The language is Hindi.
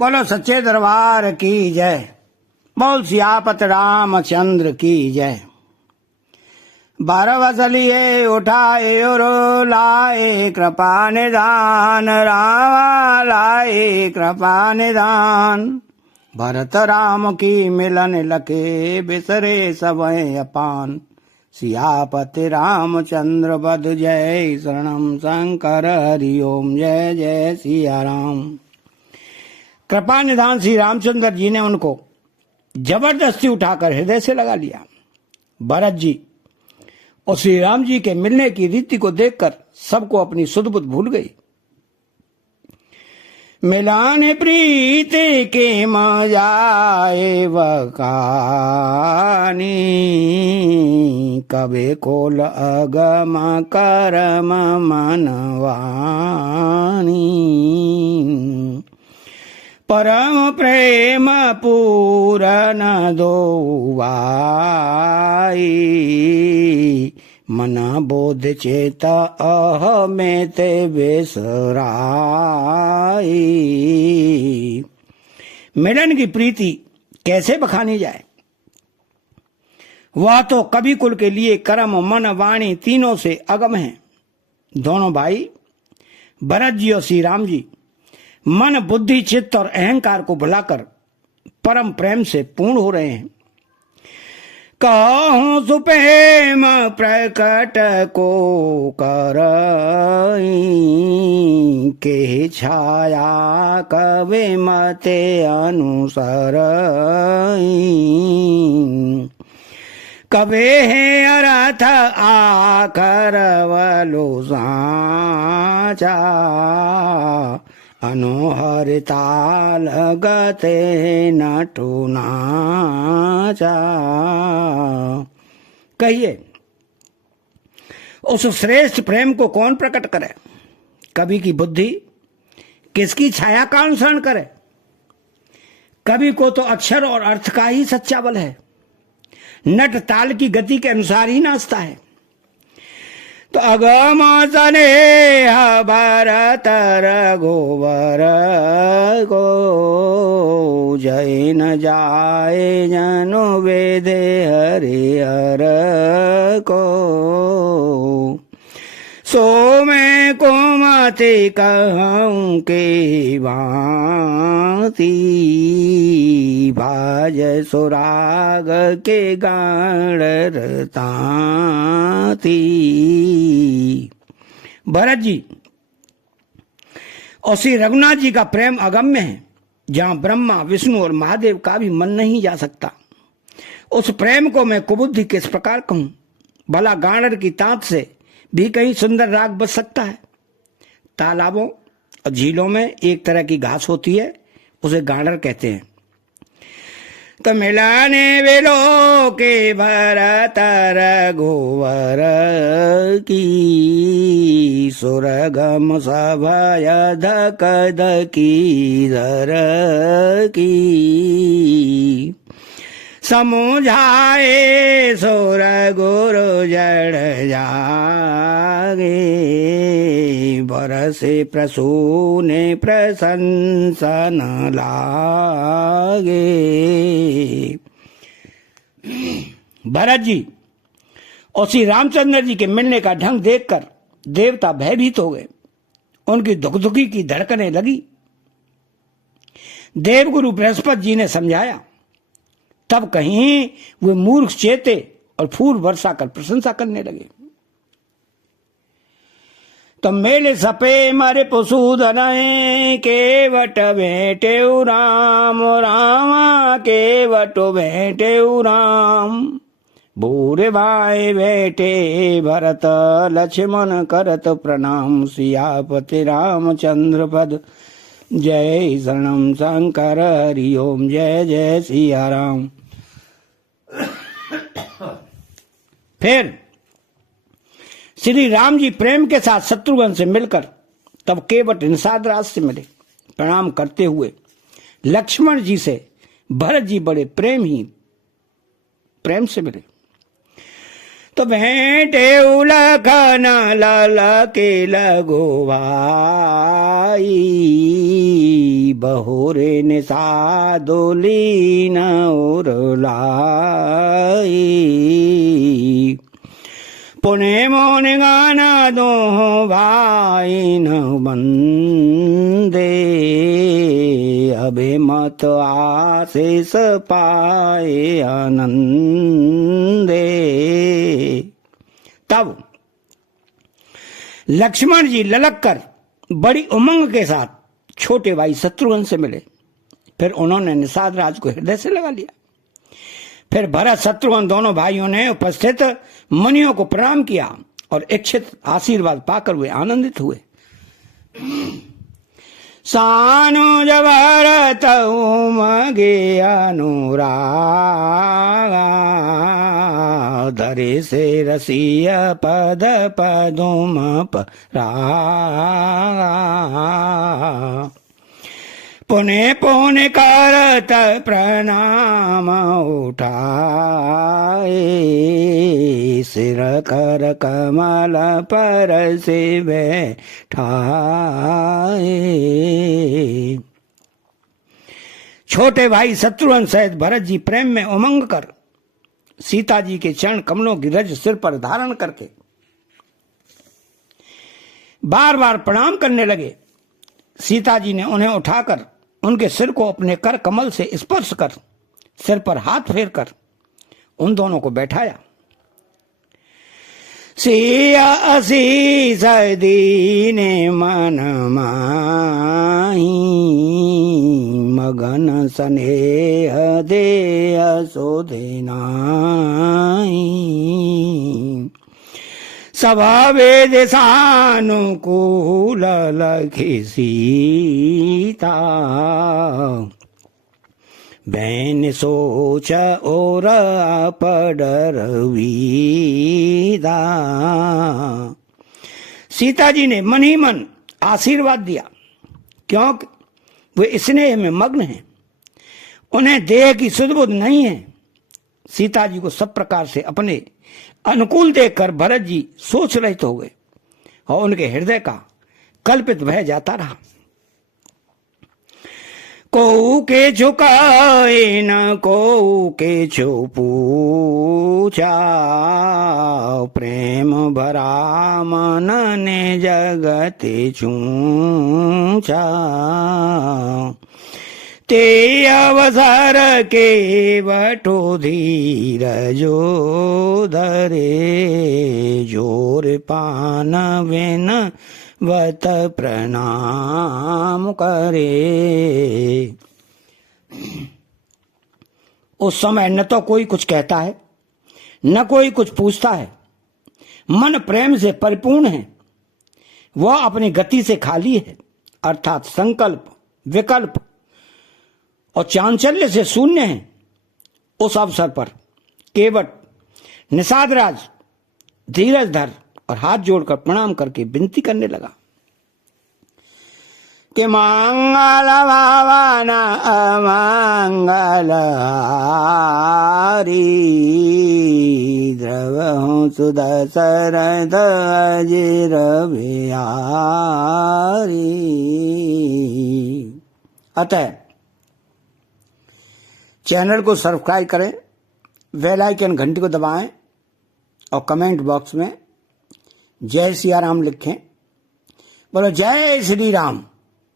बोलो सच्चे दरबार की जय। बोल सियापत रामचंद्र की जय। 12 वसलिए उठाए और लाए कृपा निधान, रामा लाए कृपा निधान। भरत राम की मिलन लखे बिसरे सबय अपान, सियापति रामचंद्र बद जय शरणम शंकर हरि ओम जय जय सिया राम। कृपा निधान श्री रामचंद्र जी ने उनको जबरदस्ती उठाकर हृदय से लगा लिया। भरत जी और श्री राम जी के मिलने की रीति को देखकर सबको अपनी सुध बुध भूल गई। मिलान प्रीत के मजाए वकानी, कबे कोल अगम करम मनवानी। परम प्रेम पूरन दोवाई, मना बोध चेत अहमे ते बेसराई। मिलन की प्रीति कैसे बखानी जाए, वह तो कवि कुल के लिए कर्म मन वाणी तीनों से अगम है। दोनों भाई भरत जी और श्री राम जी मन बुद्धि चित्त और अहंकार को भुलाकर परम प्रेम से पूर्ण हो रहे हैं। कहूं सुप्रेम प्रकट को करई, के छाया कवे मते अनुसरई। कवे है अर्थ आकर वलो साचा, अनोहरिता लगते नटु नाचा। कहिए उस श्रेष्ठ प्रेम को कौन प्रकट करे? कवि की बुद्धि किसकी छाया का अनुसरण करे? कवि को तो अक्षर और अर्थ का ही सच्चा बल है। नट ताल की गति के अनुसार ही नाचता है। तो अगम स्नेह भरत रघुवर को, जय न जाए जनु वेदे हरिहर को। सो मैं कुमति कहूँ के भांति, भाज सुराग के गाण रताती। भरत जी और श्री रघुनाथ जी का प्रेम अगम्य है, जहां ब्रह्मा विष्णु और महादेव का भी मन नहीं जा सकता। उस प्रेम को मैं कुबुद्धि किस प्रकार कहूं? भला गाणर की तांत से भी कहीं सुंदर राग बच सकता है। तालाबों और झीलों में एक तरह की घास होती है, उसे गाणर कहते हैं। तो मिलाने वेलो के भरत रघुवर की, सुरगम सभय धक धकी धर की। समुझाए सुर गुरु जड़ जागे, बरसे प्रसूने प्रशंसन लागे। भरत जी और श्री रामचंद्र जी के मिलने का ढंग देखकर देवता भयभीत हो गए। उनकी धुकधुकी की धड़कने लगी। देवगुरु बृहस्पति जी ने समझाया, तब कहीं वे मूर्ख चेते और फूल वर्षा कर प्रशंसा करने लगे। तो मेले सपे मारे पशुधन केवट भेटे राम, रामा केवट भेटे राम। भूरे भाई बेटे भरत लक्ष्मण करत प्रणाम, सियापति रामचंद्र पद जय शरणम शंकर हरि ओम जय जय सिया राम। फिर श्री राम जी प्रेम के साथ शत्रुघ्न से मिलकर तब केवट निषाद राज से मिले। प्रणाम करते हुए लक्ष्मण जी से भरत जी बड़े प्रेम से मिले। तो भेंटे लखन लाल के लगो भाई, बहुरे निशा दोली न उरलाई, पुणे मोन गाना दो भाई न बंदे, अबे मत आशीष पाए आनंदे। तब लक्ष्मण जी ललक कर बड़ी उमंग के साथ छोटे भाई शत्रुघ्न से मिले। फिर उन्होंने निषाद राज को हृदय से लगा लिया। फिर भरत शत्रुघ्न दोनों भाइयों ने उपस्थित मुनियों को प्रणाम किया और इच्छित आशीर्वाद पाकर वे आनंदित हुए। सानु जब भरत उमगे अनुराग, धरे से रसिय पद पदुम पराग, पुने पुने करत प्रणाम उठाए, सिर कर कमल पर से बैठाए। छोटे भाई शत्रुघ्न सहित भरत जी प्रेम में उमंग कर सीता जी के चरण कमलों की रज सिर पर धारण करके बार बार प्रणाम करने लगे। सीता जी ने उन्हें उठाकर उनके सिर को अपने कर कमल से स्पर्श कर सिर पर हाथ फेर कर उन दोनों को बैठाया। सिया असीस दीने मन माही, मगन स्नेह दे असोधे नाई, सभा वेद सानुकूल लखी सीता, बैन सोच और पडर वीदा। सीता जी ने मन ही मन आशीर्वाद दिया, क्योंकि वे स्नेह में मग्न हैं, उन्हें देह की सुध बुध नहीं है। सीता जी को सब प्रकार से अपने अनुकूल देखकर भरत जी सोच रहित हो गए और उनके हृदय का कल्पित भय जाता रहा। को के झुकाए न को के छो पूछा, प्रेम भरा मन ने जगते चूचा, ते अवसर के बटो धीर जो धरे, जोर पान बिन वत प्रणाम करे। उस समय न तो कोई कुछ कहता है न कोई कुछ पूछता है, मन प्रेम से परिपूर्ण है, वह अपनी गति से खाली है, अर्थात संकल्प विकल्प और चांचल्य से शून्य है। उस अवसर पर केवट निषाद राज धीरज धर और हाथ जोड़कर प्रणाम करके विनती करने लगा कि मंगल भावना अमंगल हारी, द्रव सुदशरथ अजिर बिहारी। अतः चैनल को सब्सक्राइब करें, बेल आइकन घंटी को दबाएं और कमेंट बॉक्स में जय सिया राम लिखें। बोलो जय श्री राम।